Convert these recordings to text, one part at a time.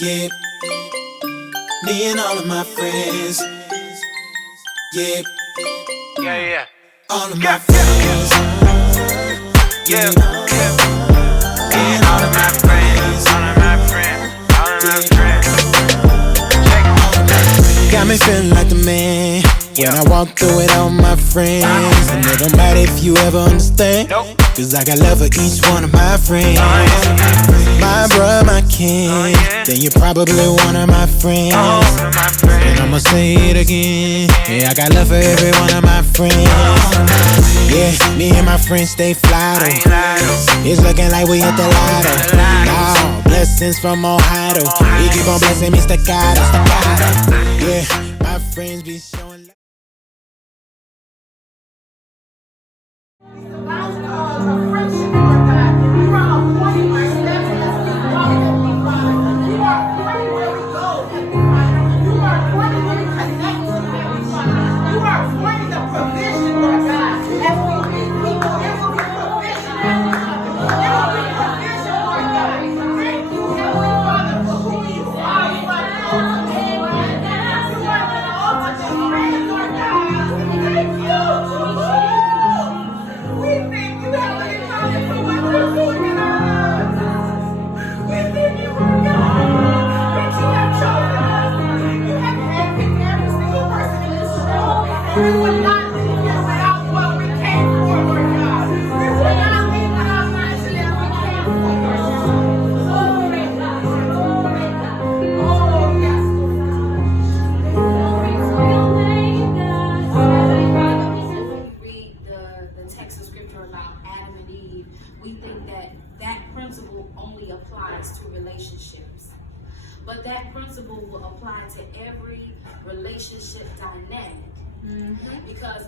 Yeah, me and all of my friends. Yeah, Yeah. all of my friends. Yeah. Me and all of my friends. All of my friends. Got me feeling like the man when I walk through it, all my friends. And it don't matter if you ever understand, Nope. cause I got love for each one of my friends. My bruh, my kin, then you're probably one of my friends. And I'ma say it again, yeah, I got love for every one of my friends. Yeah, me and my friends stay fly though. It's looking like we hit the lotto. Oh, blessings from Ohio. He keep on blessing me staccato. Yeah, my friends be showing love. We think that principle only applies to relationships. But that principle will apply to every relationship dynamic. Because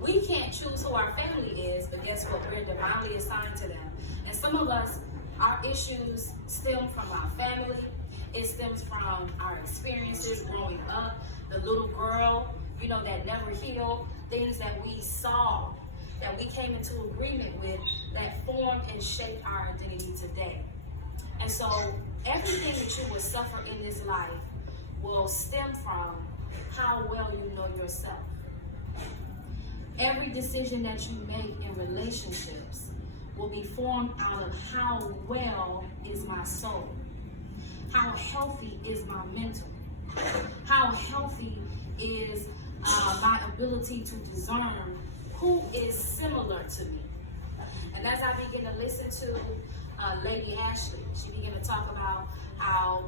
we can't choose who our family is, but guess what? We're divinely assigned to them. And some of us, our issues stem from our family. It stems from our experiences growing up, the little girl, that never healed, things that we saw, that we came into agreement with, that formed and shaped our identity today. And so everything that you will suffer in this life will stem from how well you know yourself. Every decision that you make in relationships will be formed out of how well is my soul, how healthy is my mental, how healthy is my ability to discern who is similar to me. And as I begin to listen to Lady Ashley, she began to talk about how,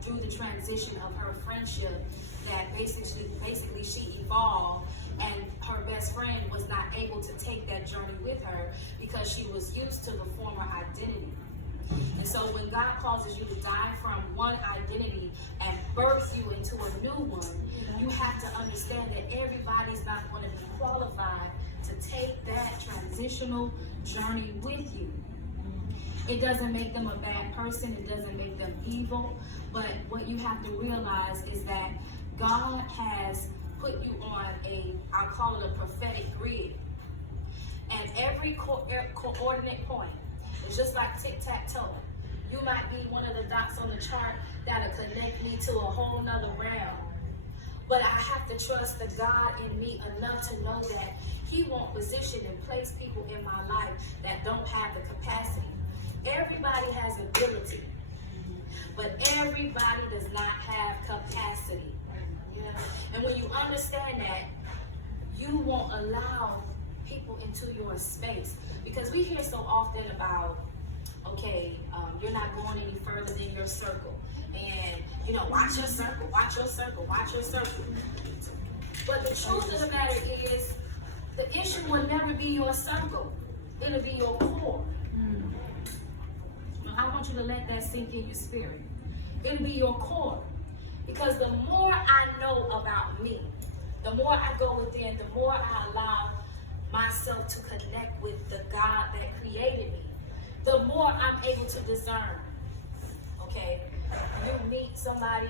through the transition of her friendship, that basically she evolved, and her best friend was not able to take that journey with her because she was used to the former identity. And so when God causes you to die from one identity and birth you into a new one, you have to understand that everybody's not going to be qualified to take that transitional journey with you. It doesn't make them a bad person. It doesn't make them evil. But what you have to realize is that God has put you on I call it a prophetic grid. And every coordinate point is just like tic-tac-toe. You might be one of the dots on the chart that'll connect me to a whole nother realm. But I have to trust the God in me enough to know that He won't position and place people in my life that don't have the capacity. Everybody has ability, but everybody does not have capacity. And when you understand that, you won't allow people into your space. Because we hear so often about, you're not going any further than your circle. And, watch your circle, watch your circle, watch your circle. But the truth of the matter is, the issue will never be your circle. It'll be your core. I want you to let that sink in your spirit. It'll be your core. Because the more I know about me, the more I go within, the more I allow myself to connect with the God that created me, the more I'm able to discern. You meet somebody,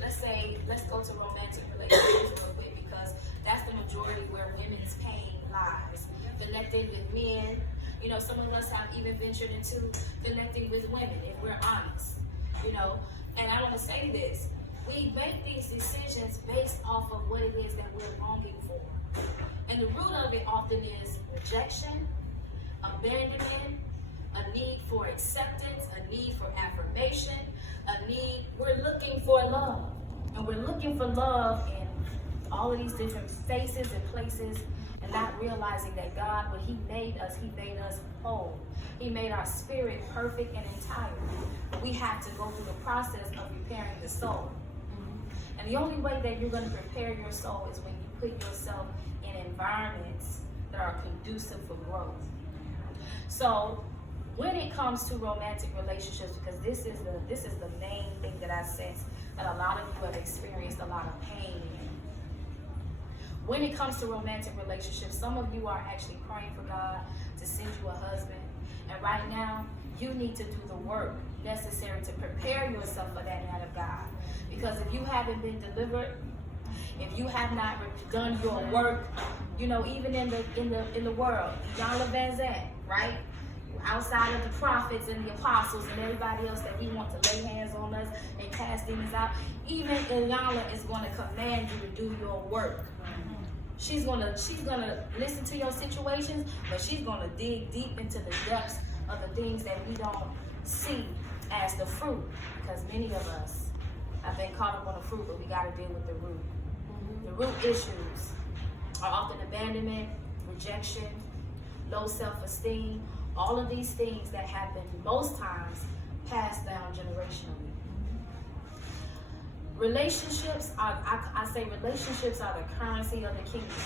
let's go to romantic relationships real quick, because that's the majority where women's pain lies. Connecting with men, some of us have even ventured into connecting with women, if we're honest. you know. And I want to say this: we make these decisions based off of what it is that we're longing for, and the root of it often is rejection, abandonment, a need for acceptance, a need for affirmation, we're looking for love. And we're looking for love in all of these different spaces and places, and not realizing that God, when He made us whole. He made our spirit perfect and entire. We have to go through the process of preparing the soul. And the only way that you're going to prepare your soul is when you put yourself in environments that are conducive for growth. So when it comes to romantic relationships, because this is the main thing that I sense that a lot of you have experienced a lot of pain in. When it comes to romantic relationships, some of you are actually praying for God to send you a husband. And right now, you need to do the work necessary to prepare yourself for that man of God. Because if you haven't been delivered, if you have not done your work, you know, even in the world, Iyanla Vanzant, right? Outside of the prophets and the apostles and everybody else that we want to lay hands on us and cast demons out, even Iyanla is going to command you to do your work. She's gonna listen to your situations, but she's gonna dig deep into the depths of the things that we don't see as the fruit. Because many of us have been caught up on the fruit, but we got to deal with the root. The root issues are often abandonment, rejection, low self-esteem, all of these things that have been most times passed down generationally. Relationships I say relationships are the currency of the kingdom.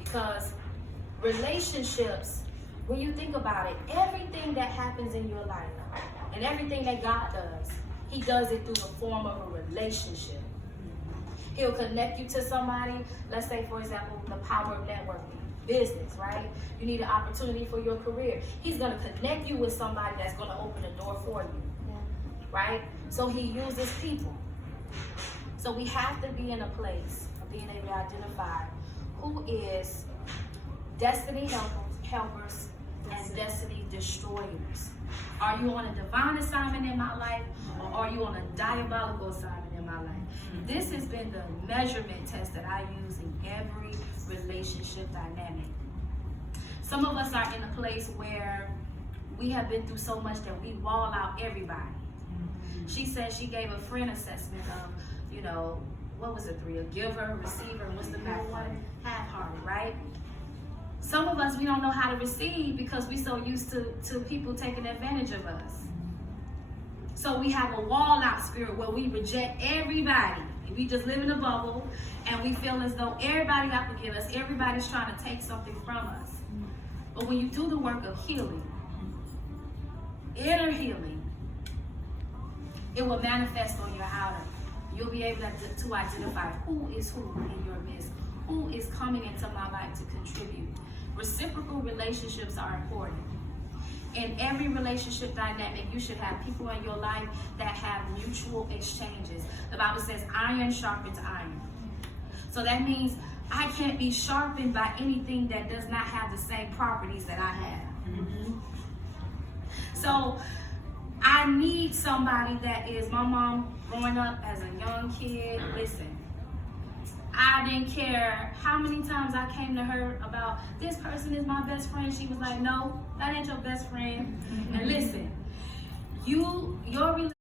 Because relationships, when you think about it, everything that happens in your life and everything that God does, He does it through the form of a relationship. He'll connect you to somebody. Let's say, for example, the power of networking, business, right? You need an opportunity for your career. He's going to connect you with somebody that's going to open the door for you, right? So He uses people. So we have to be in a place of being able to identify who is destiny helpers and destiny destroyers. Are you on a divine assignment in my life, or are you on a diabolical assignment in my life? This has been the measurement test that I use in every relationship dynamic. Some of us are in a place where we have been through so much that we wall out everybody. She said she gave a friend assessment of, you know, what was it, 3? A giver, receiver, and what's the back one? Half-hearted, right? Some of us, we don't know how to receive because we're so used to people taking advantage of us. So we have a wall-out spirit where we reject everybody. We just live in a bubble, and we feel as though everybody out to get us, everybody's trying to take something from us. But when you do the work of healing, inner healing, it will manifest on your outer. You'll be able to identify who is who in your midst, who is coming into my life to contribute. Reciprocal relationships are important. In every relationship dynamic, you should have people in your life that have mutual exchanges. The Bible says iron sharpens iron. So that means I can't be sharpened by anything that does not have the same properties that I have. So I need somebody that is, my mom growing up as a young kid, listen, I didn't care how many times I came to her about, this person is my best friend. She was like, no, that ain't your best friend. And listen, your